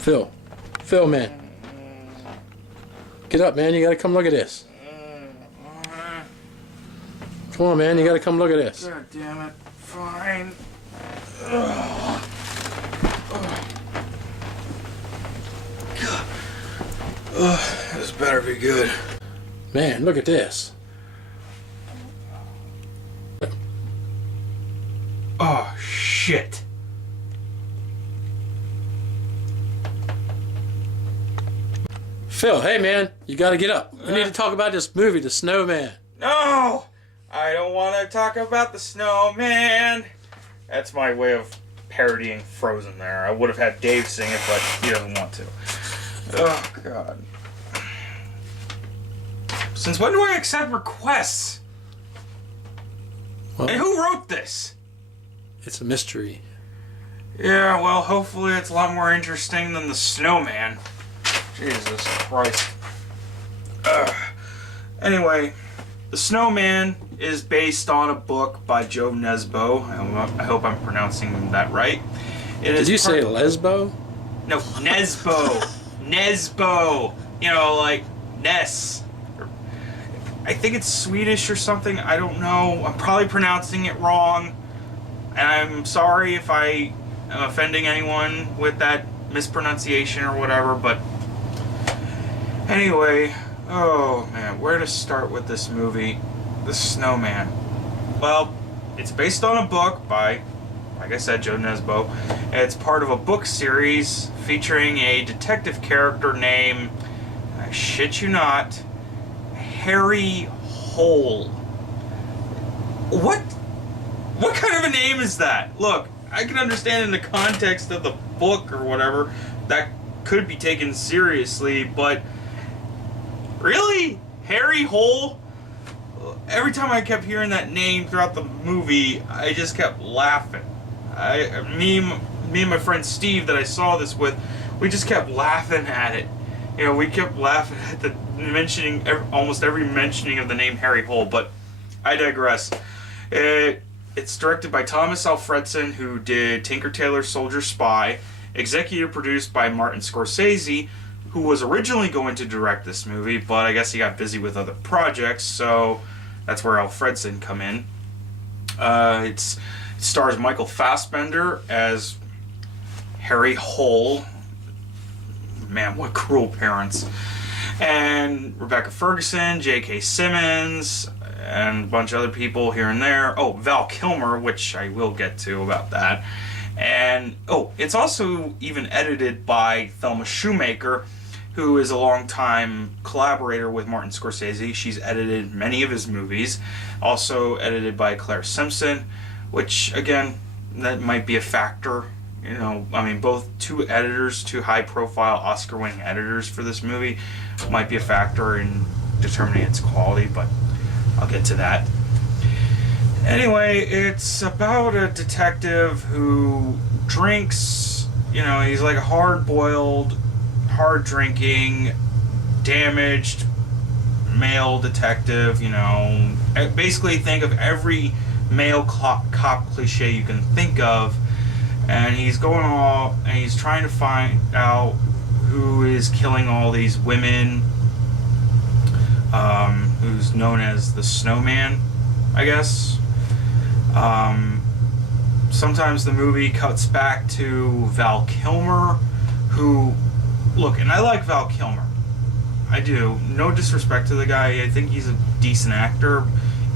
Phil. Phil, man. Get up, man. You gotta come look at this. Come on, man. You gotta come look at this. God damn it. Fine. This better be good. Man, look at this. Oh, shit. Phil, hey, man. You gotta get up. We need to talk about this movie, The Snowman. No! I don't want to talk about the Snowman. That's my way of parodying Frozen there. I would have had Dave sing it, but he doesn't want to. Oh, God. Since when do I accept requests? Well, and who wrote this? it's a mystery. Yeah, well, hopefully it's a lot more interesting than the Snowman. Jesus Christ. Anyway, the Snowman is based on a book by Jo Nesbo. I hope I'm pronouncing that right. Did you say Lesbo? No, Nesbo. Nesbo. You know, like Ness. I think it's Swedish or something. I don't know. I'm probably pronouncing it wrong. And I'm sorry if I am offending anyone with that mispronunciation or whatever, but anyway, oh man, where to start with this movie? The Snowman. Well, it's based on a book by, like I said, Jo Nesbo. It's part of a book series featuring a detective character named, I shit you not, Harry Hole. What kind of a name is that? Look, I can understand in the context of the book or whatever that could be taken seriously, but really? Harry Hole? Every time I kept hearing that name throughout the movie, I just kept laughing. Me and my friend Steve that I saw this with, we just kept laughing at it. You know, we kept laughing at the mentioning, almost every mentioning of the name Harry Hole, but I digress. It's directed by Thomas Alfredson, who did Tinker Tailor Soldier Spy, executive produced by Martin Scorsese, who was originally going to direct this movie, but I guess he got busy with other projects, so that's where Alfredson come in. It stars Michael Fassbender as Harry Hole. Man, what cruel parents. And Rebecca Ferguson, J.K. Simmons, and a bunch of other people here and there. Oh, Val Kilmer, which I will get to about that. And, oh, it's also even edited by Thelma Shoemaker, who is a longtime collaborator with Martin Scorsese. She's edited many of his movies. Also edited by Claire Simpson, which, again, that might be a factor. You know, I mean, both two high-profile Oscar-winning editors for this movie might be a factor in determining its quality, but I'll get to that. Anyway, it's about a detective who drinks, you know, he's like a hard-boiled, hard-drinking, damaged male detective, you know. Basically think of every male cop cliche you can think of, and he's going all, and he's trying to find out who is killing all these women, who's known as the Snowman, I guess. Sometimes the movie cuts back to Val Kilmer, who, look, and I like Val Kilmer. I do. No disrespect to the guy. I think he's a decent actor,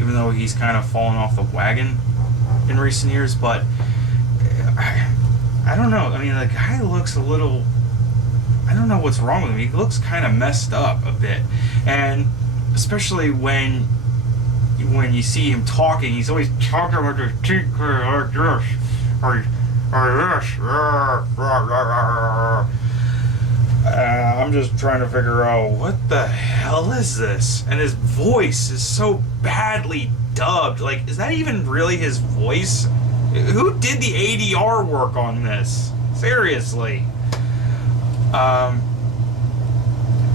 even though he's kind of fallen off the wagon in recent years, but I don't know. I mean, the guy looks a little, I don't know what's wrong with him. He looks kind of messed up a bit. And especially when you see him talking, he's always talking with his teeth like this. I'm just trying to figure out what the hell is this? And his voice is so badly dubbed. Like, is that even really his voice? Who did the ADR work on this? Seriously.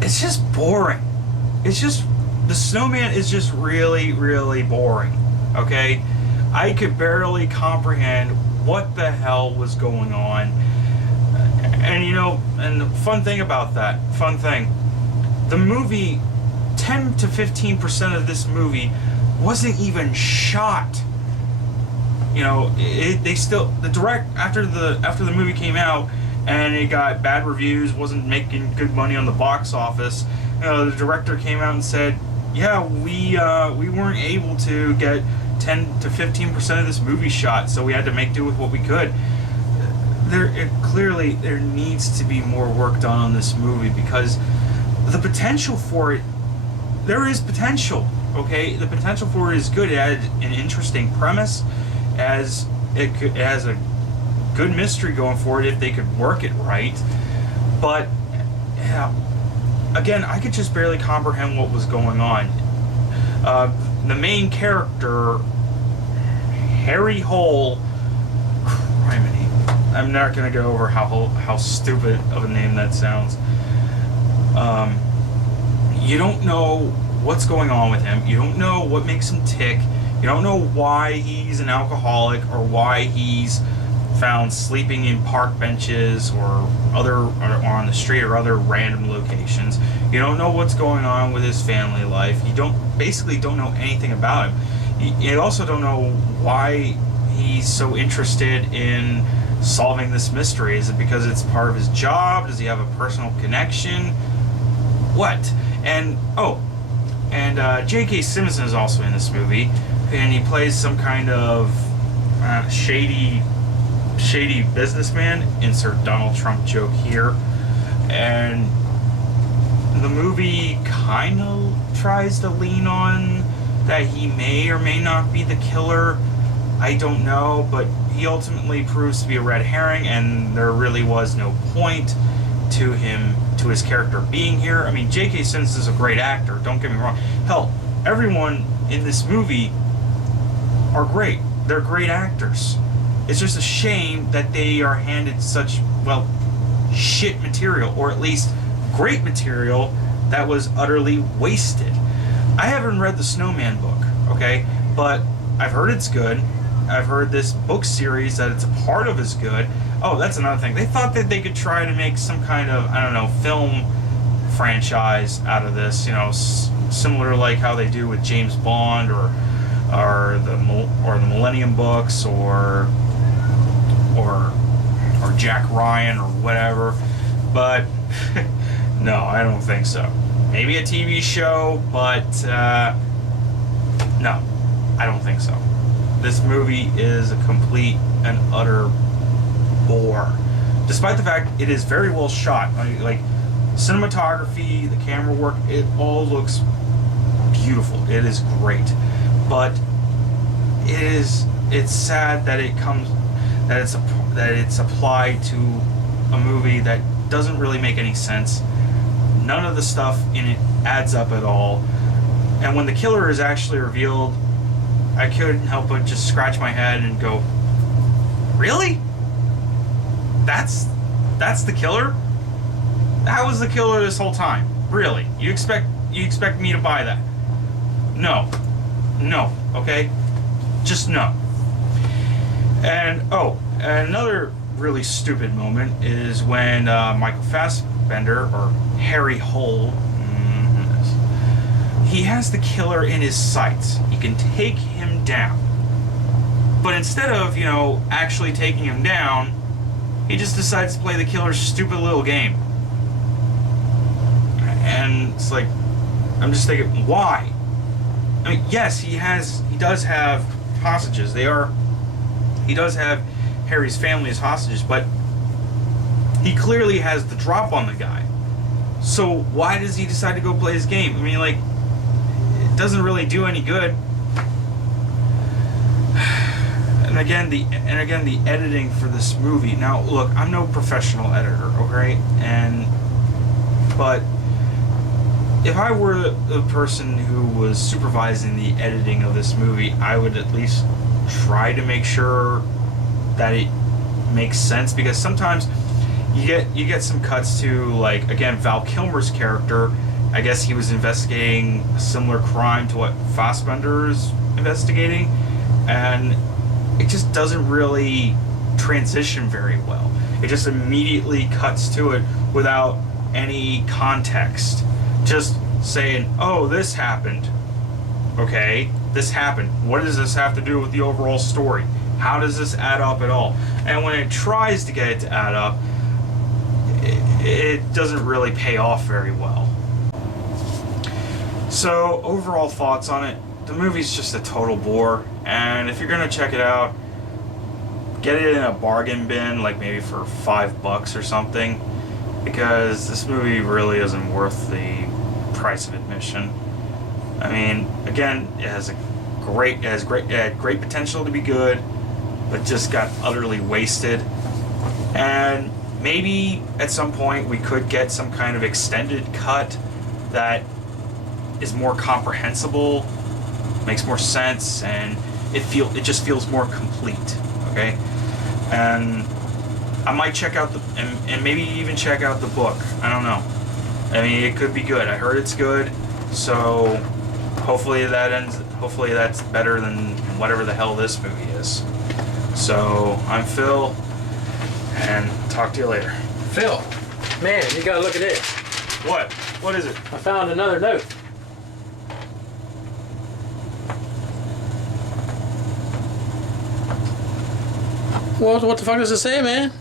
It's just boring. It's just, the Snowman is just really, really boring. Okay? I could barely comprehend what the hell was going on. And and the fun thing about that, the movie, 10 to 15% of this movie wasn't even shot. After the movie came out and it got bad reviews, wasn't making good money on the box office, the director came out and said, yeah, we weren't able to get 10 to 15% of this movie shot, so we had to make do with what we could. Clearly there needs to be more work done on this movie, because the potential for it, there is potential, okay? The potential for it is good. It had an interesting premise, it has a good mystery going for it if they could work it right. But again, I could just barely comprehend what was going on. The main character, Harry Hole, criminy. I'm not going to go over how stupid of a name that sounds. You don't know what's going on with him. You don't know what makes him tick. You don't know why he's an alcoholic or why he's found sleeping in park benches or on the street or other random locations. You don't know what's going on with his family life. You basically don't know anything about him. You also don't know why he's so interested in solving this mystery. Is it because it's part of his job? Does he have a personal connection? What? And J.K. Simmons is also in this movie, and he plays some kind of shady businessman. Insert Donald Trump joke here. And the movie kind of tries to lean on that he may or may not be the killer. I don't know, but he ultimately proves to be a red herring, and there really was no point to his character being here. I mean, J.K. Simmons is a great actor, don't get me wrong. Hell, everyone in this movie are great. They're great actors. It's just a shame that they are handed such, shit material, or at least great material that was utterly wasted. I haven't read the Snowman book, okay? But I've heard it's good. I've heard this book series that it's a part of is good. Oh, that's another thing. They thought that they could try to make some kind of, film franchise out of this, similar like how they do with James Bond or the Millennium books or Jack Ryan or whatever. But no, I don't think so. Maybe a TV show, but no, I don't think so. This movie is a complete and utter bore. Despite the fact it is very well shot. Like cinematography, the camera work, it all looks beautiful. It is great. But it's sad that it's applied to a movie that doesn't really make any sense. None of the stuff in it adds up at all. And when the killer is actually revealed, I couldn't help but just scratch my head and go, really? That's the killer? That was the killer this whole time. Really? You expect me to buy that? No, okay? Just no. And another really stupid moment is when Michael Fassbender, or Harry Hole, he has the killer in his sights. He can take him down. But instead of, actually taking him down, he just decides to play the killer's stupid little game. And it's like, I'm just thinking, why? I mean, yes, he does have hostages. He does have Harry's family as hostages, but he clearly has the drop on the guy. So why does he decide to go play his game? I mean, it doesn't really do any good. And again, the editing for this movie. Now, look, I'm no professional editor, okay? But if I were the person who was supervising the editing of this movie, I would at least try to make sure that it makes sense, because sometimes you get some cuts to, like, again, Val Kilmer's character. I guess he was investigating a similar crime to what Fassbender is investigating, and it just doesn't really transition very well. It just immediately cuts to it without any context. Just saying, oh, this happened. Okay, this happened. What does this have to do with the overall story? How does this add up at all? And when it tries to get it to add up, it doesn't really pay off very well. So, overall thoughts on it, the movie's just a total bore, and if you're gonna check it out, get it in a bargain bin, like maybe for $5 or something, because this movie really isn't worth the price of admission. I mean, again, it has great potential to be good, but just got utterly wasted. And maybe at some point we could get some kind of extended cut that is more comprehensible, makes more sense, and it just feels more complete. Okay, and I might check out and maybe even check out the book. I don't know. I mean, it could be good. I heard it's good, so hopefully that's better than whatever the hell this movie is. So I'm Phil, and talk to you later. Phil, man, you gotta look at this. What? What is it? I found another note. What the fuck does it say, man?